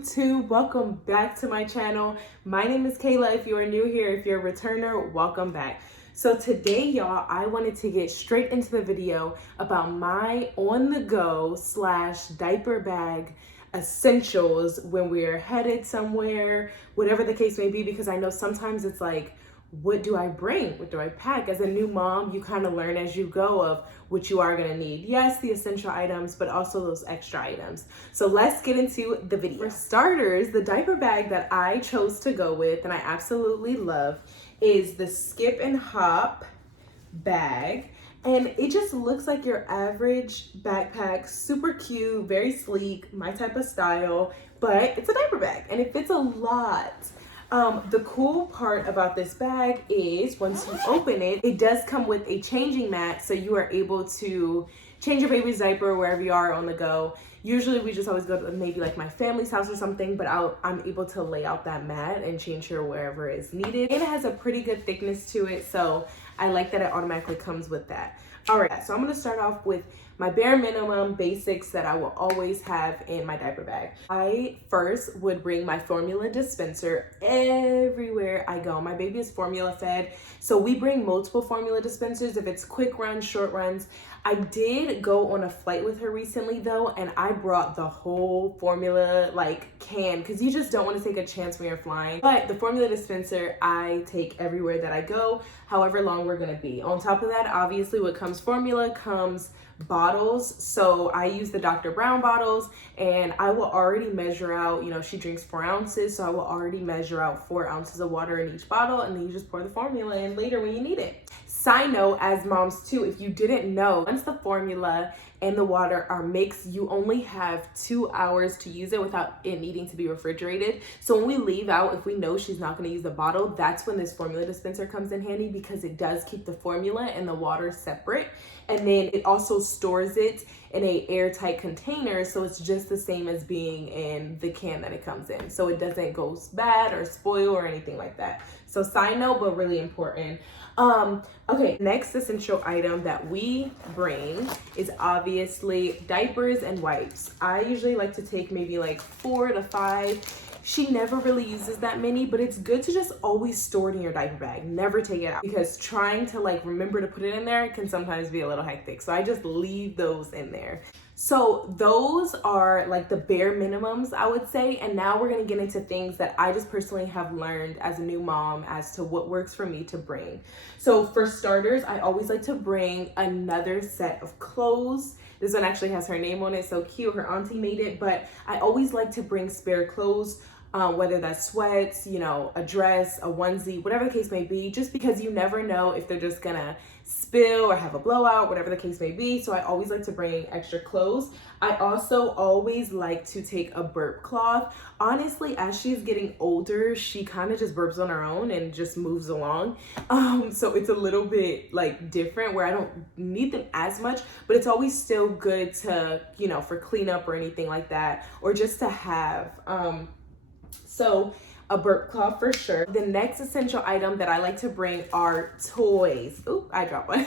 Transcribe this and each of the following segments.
YouTube? Welcome back to my channel. My name is Kayla. If you are new here, if you're a returner, welcome back. So today, y'all, I wanted to get straight into the video about my on-the-go / diaper bag essentials when we're headed somewhere, whatever the case may be, because I know sometimes it's like, what do I bring? What do I pack? As a new mom, you kind of learn as you go of what you are gonna need. Yes, the essential items, but also those extra items. So let's get into the video. For starters, the diaper bag that I chose to go with and I absolutely love is the Skip and Hop bag. And it just looks like your average backpack, super cute, very sleek, my type of style, but it's a diaper bag and it fits a lot. The cool part about this bag is once you open it, it does come with a changing mat, so you are able to change your baby's diaper wherever you are on the go. Usually we just always go to maybe like my family's house or something, but I'm able to lay out that mat and change her wherever is needed. And it has a pretty good thickness to it, so I like that it automatically comes with that. All right, so I'm gonna start off with my bare minimum basics that I will always have in my diaper bag. I first would bring my formula dispenser everywhere I go. My baby is formula fed, so we bring multiple formula dispensers if it's quick runs, short runs. I did go on a flight with her recently though, and I brought the whole formula can, because you just don't want to take a chance when you're flying. But the formula dispenser I take everywhere that I go, however long we're gonna be. On top of that, obviously what comes formula comes bottles. So I use the Dr. Brown bottles, and I will already measure out, she drinks 4 ounces, so I will already measure out 4 ounces of water in each bottle, and then you just pour the formula in later when you need it. Side note, as moms too, if you didn't know, once the formula and the water are mixed, you only have 2 hours to use it without it needing to be refrigerated. So when we leave out, if we know she's not going to use the bottle, that's when this formula dispenser comes in handy, because it does keep the formula and the water separate. And then it also stores it in a airtight container, so it's just the same as being in the can that it comes in. So it doesn't go bad or spoil or anything like that. So side note, but really important. Okay, next essential item that we bring is obviously diapers and wipes. I usually like to take maybe like 4 to 5. She never really uses that many, but it's good to just always store it in your diaper bag. Never take it out, because trying to remember to put it in there can sometimes be a little hectic. So I just leave those in there. So those are the bare minimums, I would say. And now we're gonna get into things that I just personally have learned as a new mom as to what works for me to bring. So for starters, I always like to bring another set of clothes. This one actually has her name on it, so cute. Her auntie made it, but I always like to bring spare clothes, whether that's sweats, a dress, a onesie, whatever the case may be, just because you never know if they're just gonna spill or have a blowout, whatever the case may be. So I always like to bring extra clothes. I also always like to take a burp cloth. Honestly, as she's getting older, she kind of just burps on her own and just moves along. So it's a little bit different where I don't need them as much, but it's always still good to, for cleanup or anything like that, or just to have. So a burp cloth for sure. The next essential item that I like to bring are toys. Ooh, I dropped one.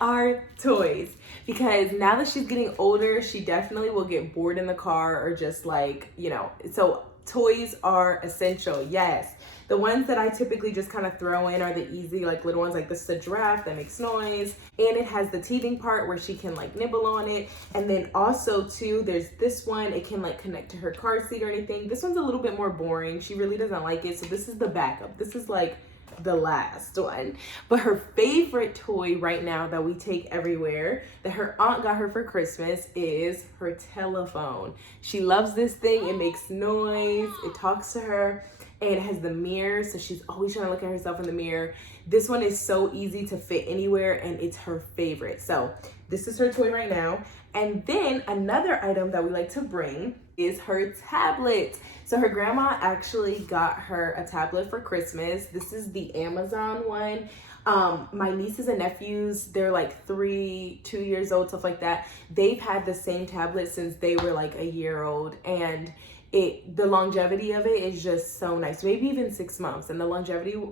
Are toys. Because now that she's getting older, she definitely will get bored in the car, or just so toys are essential, yes. The ones that I typically just kind of throw in are the easy, little ones, like this is a giraffe that makes noise, and it has the teething part where she can nibble on it. And then also too, there's this one, it can connect to her car seat or anything. This one's a little bit more boring. She really doesn't like it, so this is the backup. This is the last one. But her favorite toy right now that we take everywhere, that her aunt got her for Christmas, is her telephone. She loves this thing. It makes noise, it talks to her, and it has the mirror, so she's always trying to look at herself in the mirror. This one is so easy to fit anywhere, and it's her favorite. So this is her toy right now. And then another item that we like to bring is her tablet. So her grandma actually got her a tablet for Christmas. This is the Amazon one. My nieces and nephews, they're 3, 2 years old, stuff like that. They've had the same tablet since they were a year old, and the longevity of it is just so nice, maybe even 6 months, and the longevity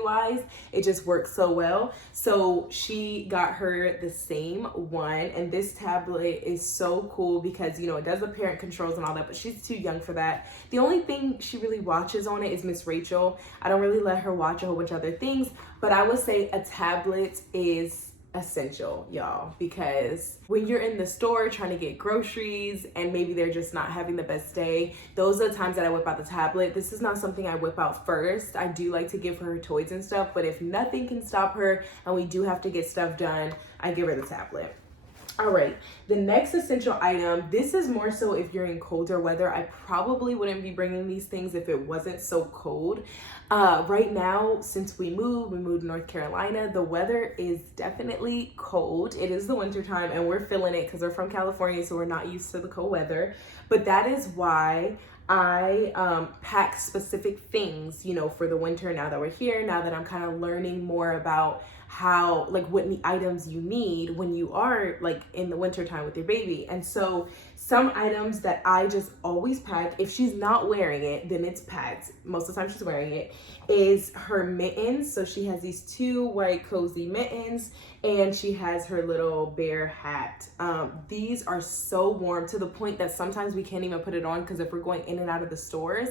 wise, it just works so well. So she got her the same one, and this tablet is so cool because, you know, it does the parent controls and all that, but she's too young for that. The only thing she really watches on it is Miss Rachel. I don't really let her watch a whole bunch of other things, but I would say a tablet is essential, y'all, because when you're in the store trying to get groceries and maybe they're just not having the best day, those are the times that I whip out the tablet. This is not something I whip out first. I do like to give her toys and stuff, but if nothing can stop her and we do have to get stuff done, I give her the tablet. All right, the next essential item, this is more so if you're in colder weather. I probably wouldn't be bringing these things if it wasn't so cold. Right now, since we moved to North Carolina, the weather is definitely cold. It is the winter time and we're feeling it because we're from California, so we're not used to the cold weather. But that is why I pack specific things, you know, for the winter now that we're here, now that I'm kind of learning more about how, like, what items you need when you are like in the winter time with your baby. And so some items that I just always pack, if she's not wearing it, then it's packed. Most of the time she's wearing it, is her mittens. So she has these 2 white cozy mittens and she has her little bear hat. These are so warm to the point that sometimes we can't even put it on because if we're going in and out of the stores,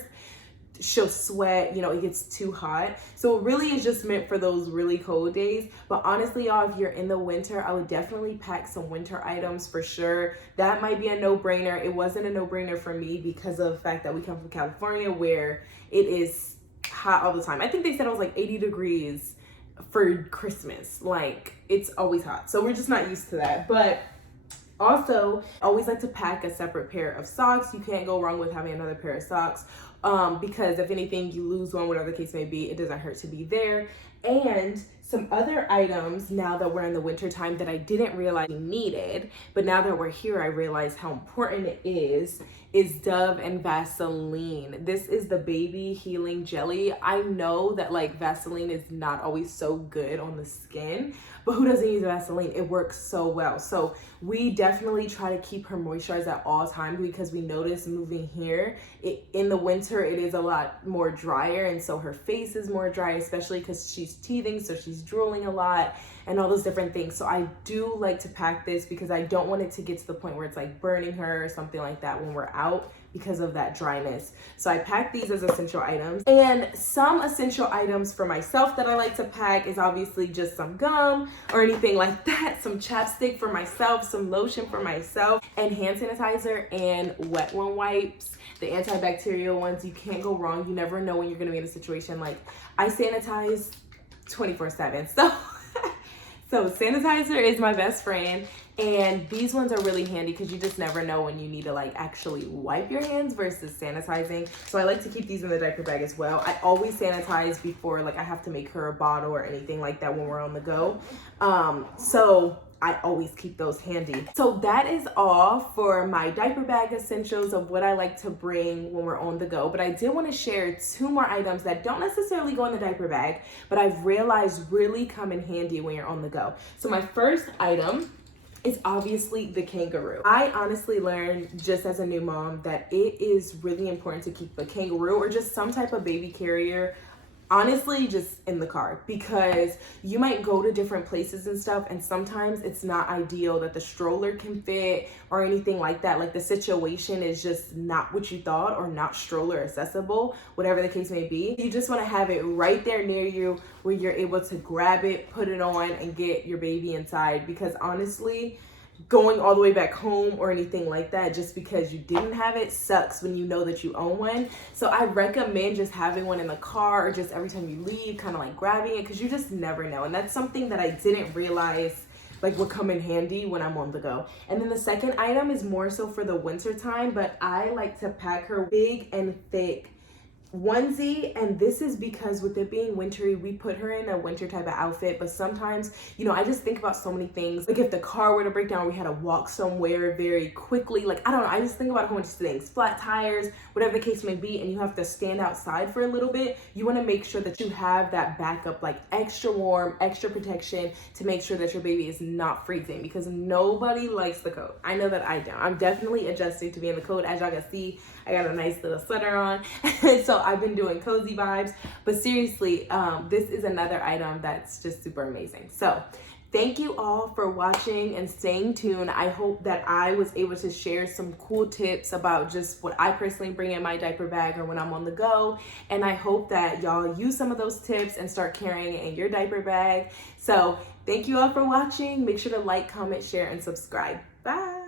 she'll sweat, you know, it gets too hot. So it really is just meant for those really cold days. But honestly, y'all, if you're in the winter, I would definitely pack some winter items for sure. That might be a no-brainer. It wasn't a no-brainer for me because of the fact that we come from California where it is hot all the time. I think they said it was like 80 degrees for Christmas. Like, it's always hot. So we're just not used to that. But also, I always like to pack a separate pair of socks. You can't go wrong with having another pair of socks. Because if anything, you lose one, whatever the case may be, it doesn't hurt to be there. And some other items now that we're in the winter time that I didn't realize we needed, but now that we're here, I realize how important it is Dove and Vaseline. This is the baby healing jelly. I know that like Vaseline is not always so good on the skin, but who doesn't use Vaseline? It works so well. So we definitely try to keep her moisturized at all times because we notice moving here, in the winter, it is a lot more drier. And so her face is more dry, especially because she's teething. So she's drooling a lot and all those different things. So I do like to pack this because I don't want it to get to the point where it's like burning her or something like that when we're out because of that dryness. So I pack these as essential items. And some essential items for myself that I like to pack is obviously just some gum or anything like that, some chapstick for myself, some lotion for myself, and hand sanitizer and wet one wipes. The antibacterial ones, you can't go wrong. You never know when you're gonna be in a situation. Like, I sanitize 24/7. So sanitizer is my best friend. And these ones are really handy because you just never know when you need to like actually wipe your hands versus sanitizing. So I like to keep these in the diaper bag as well. I always sanitize before like I have to make her a bottle or anything like that when we're on the go. So I always keep those handy. So that is all for my diaper bag essentials of what I like to bring when we're on the go. But I did want to share 2 more items that don't necessarily go in the diaper bag, but I've realized really come in handy when you're on the go. So my first item is obviously the kangaroo. I honestly learned just as a new mom that it is really important to keep a kangaroo or just some type of baby carrier, honestly, just in the car, because you might go to different places and stuff and sometimes it's not ideal that the stroller can fit or anything like that. Like the situation is just not what you thought or not stroller accessible, whatever the case may be. You just want to have it right there near you where you're able to grab it, put it on, and get your baby inside, because honestly, going all the way back home or anything like that just because you didn't have it sucks when you know that you own one. So I recommend just having one in the car or just every time you leave, kind of like grabbing it, because you just never know. And that's something that I didn't realize like would come in handy when I'm on the go. And then the second item is more so for the winter time, but I like to pack her big and thick onesie, and this is because with it being wintry, we put her in a winter type of outfit. But sometimes, you know, I just think about so many things, like if the car were to break down, we had to walk somewhere very quickly, like I don't know, I just think about a whole bunch of things, flat tires, whatever the case may be, and you have to stand outside for a little bit. You want to make sure that you have that backup, like extra warm, extra protection, to make sure that your baby is not freezing, because nobody likes the cold. I know that I don't. I'm definitely adjusting to be in the cold. As y'all can see, I got a nice little sweater on. So I've been doing cozy vibes, but seriously, this is another item that's just super amazing. So thank you all for watching and staying tuned. I hope that I was able to share some cool tips about just what I personally bring in my diaper bag or when I'm on the go. And I hope that y'all use some of those tips and start carrying it in your diaper bag. So thank you all for watching. Make sure to like, comment, share, and subscribe. Bye.